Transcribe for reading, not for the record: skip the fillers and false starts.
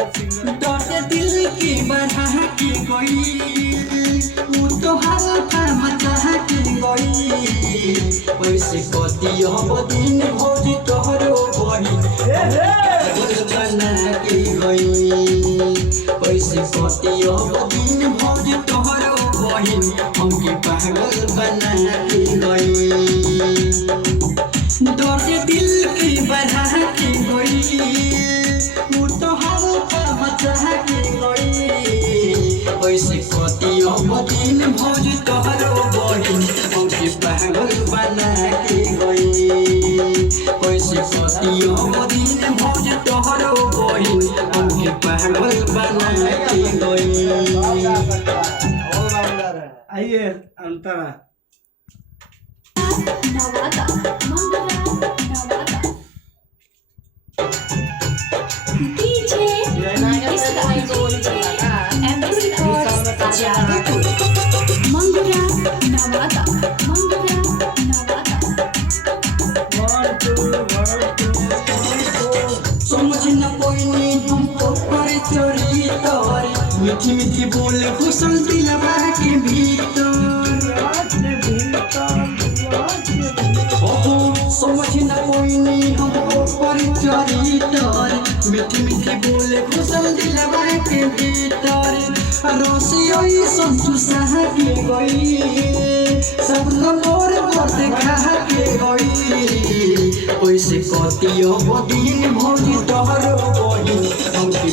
डर दिल की बढ़ा के गई वो तो हल्का मचा के गई वैसे कती अब दिन भौजी तोहरो बही बना के गई वैसे कती अब दिन भौजी तोहरो बही हमके पागल बना के गई डर दिल की बढ़ा के गई वो तो हल्का मचा के गई वैसे कती अब दिन भौजी तोहरो बही हमके पागल बना के गई वैसे कती अब दिन भौजी तोहरो बही हमके पागल बना के गई। आइए अंतरा नवादा मंगला नवादा डीजे इसका एमसी और जादू मंगला नवादा मंगला नवादा समझ न कोई हमको पर चोरी तोरी मीठी मीठी बोल घुसल दिलवा के भीतर समझ न कोई हमको पर चोरी तोरी मीठी मीठी बोल घुसल दिलवा के भीतर रोसियोई संतु सह के गई सब मोर पर खा के गई वैसे कती अब दिन भौजी तोहरो बही हमके